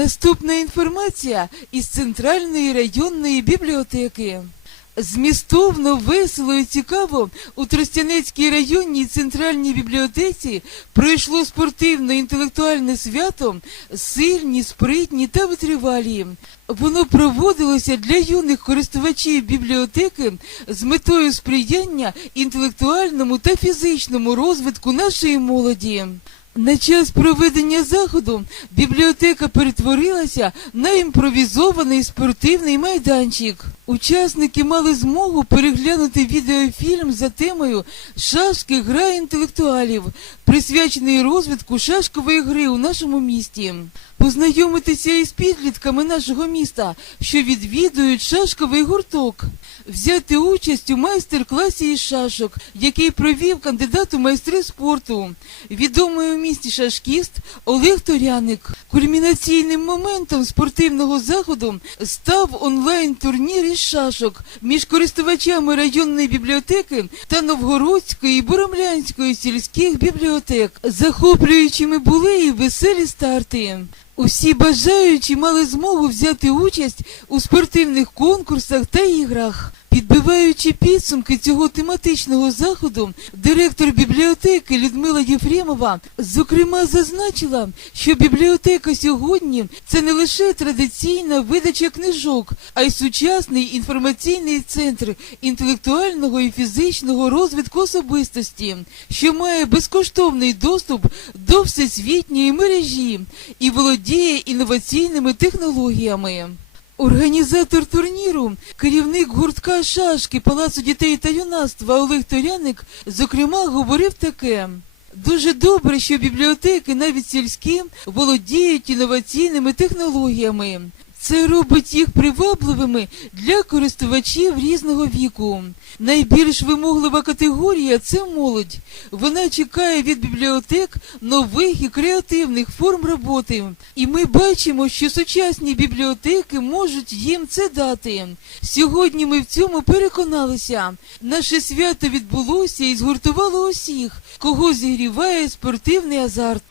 Наступна інформація із центральної районної бібліотеки. Змістовно, весело і цікаво у Тростянецькій районній центральній бібліотеці пройшло спортивно-інтелектуальне свято сильні, спритні та витривалі. Воно проводилося для юних користувачів бібліотеки з метою сприяння інтелектуальному та фізичному розвитку нашої молоді. На час проведення заходу бібліотека перетворилася на імпровізований спортивний майданчик. Учасники мали змогу переглянути відеофільм за темою Шашки гра інтелектуалів, присвячений розвитку шашкової гри у нашому місті. Познайомитися із підлітками нашого міста, що відвідують шашковий гурток, взяти участь у майстер-класі із шашок, який провів кандидат у майстри спорту, відомий у місті шашкіст Олег Торяник. Кульмінаційним моментом спортивного заходу став онлайн-турнір із шашок між користувачами районної бібліотеки та Новгородської і Боромлянської сільських бібліотек. Захоплюючими були і веселі старти. Усі бажаючі мали змогу взяти участь у спортивних конкурсах та іграх. Підбиваючи підсумки цього тематичного заходу, директор бібліотеки Людмила Єфремова зокрема зазначила, що бібліотека сьогодні це не лише традиційна видача книжок, а й сучасний інформаційний центр інтелектуального і фізичного розвитку особистості, що має безкоштовний доступ до всесвітньої мережі і володіє інноваційними технологіями. Організатор турніру, керівник гуртка шашки Палацу дітей та юнацтва Олег Торяник, зокрема, говорив таке. Дуже добре, що бібліотеки, навіть сільські, володіють інноваційними технологіями. Це робить їх привабливими для користувачів різного віку. Найбільш вимоглива категорія це молодь. Вона чекає від бібліотек нових і креативних форм роботи. І ми бачимо, що сучасні бібліотеки можуть їм це дати. Сьогодні ми в цьому переконалися. Наше свято відбулося і згуртувало усіх, кого зігріває спортивний азарт.